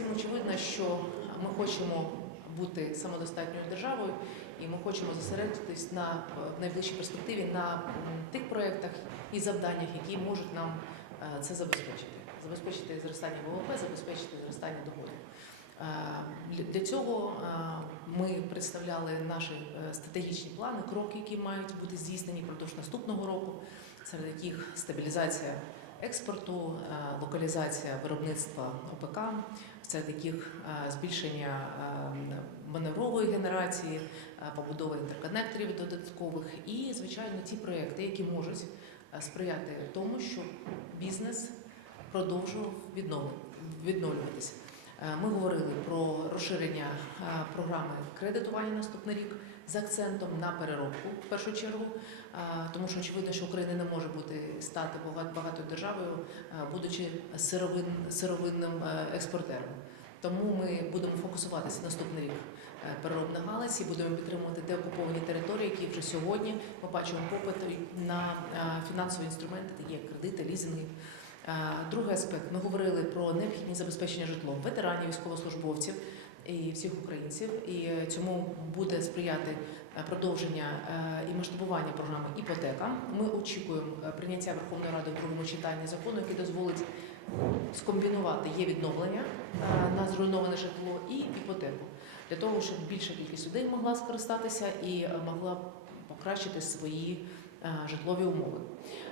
всім очевидно, що ми хочемо бути самодостатньою державою, і ми хочемо зосередитись на в найближчій перспективі на тих проєктах і завданнях, які можуть нам е, це забезпечити. Забезпечити зростання ВВП, забезпечити зростання доходів. Е, для- цього е, ми представляли наші стратегічні плани, кроки, які мають бути здійснені впродовж наступного року, серед яких стабілізація експорту, е, локалізація виробництва ОПК, це яких е, збільшення е, маневрової генерації, побудова інтерконекторів додаткових і, звичайно, ті проекти, які можуть сприяти тому, щоб бізнес продовжував віднов- відновлюватися. Е, Ми говорили про розширення е, програми кредитування наступний рік з акцентом на переробку в першу чергу, е, тому що очевидно, що Україна не може бути стати багат- багатою державою, будучи сировин, сировинним експортером. Тому ми будемо фокусуватися наступний рік переробна галузі, будемо підтримувати те окуповані території, які вже сьогодні ми бачимо попит на фінансові інструменти, такі як кредити, лізинги. Е, Другий аспект ми говорили про необхідність забезпечення житлом ветеранів, військовослужбовців і всіх українців. І цьому буде сприяти е, продовження е, і масштабування програми іпотека. Ми очікуємо прийняття Верховної Ради в другому читанні закону, який дозволить скомбінувати є відновлення на зруйноване житло і іпотеку для того, щоб більша кількість людей могла скористатися і могла покращити свої житлові умови.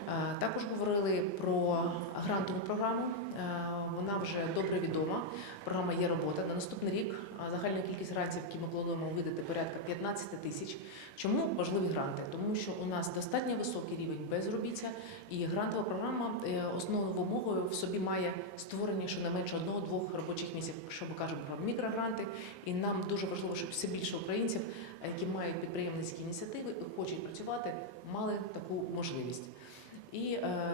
Е, Також говорили про грантову програму. Е, Вона вже добре відома. Програма є робота. На наступний рік загальна кількість грантів, які ми плануємо видати, порядка 15 тисяч. Чому важливі гранти? Тому що у нас достатньо високий рівень безробіття, і грантова програма е, основною вимогою в собі має створення щонайменше одного-двох робочих місць, що ми кажемо про мікрогранти. І нам дуже важливо, щоб все більше українців, які мають підприємницькі ініціативи і хочуть працювати, мали таку можливість. І, е,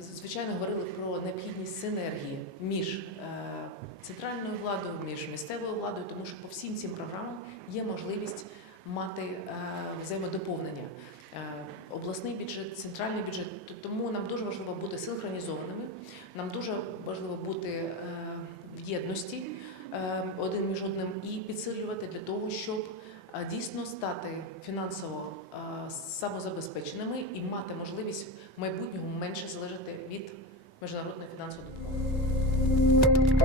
звичайно, говорили про необхідність синергії між е, центральною владою, між місцевою владою, тому що по всім цим програмам є можливість мати е, взаємодоповнення. Обласний бюджет, центральний бюджет. Тому нам дуже важливо бути синхронізованими. Нам дуже важливо бути в єдності один між одним і підсилювати для того, щоб дійсно стати фінансово е, самозабезпеченими і мати можливість в майбутньому менше залежати від міжнародної фінансової допомоги.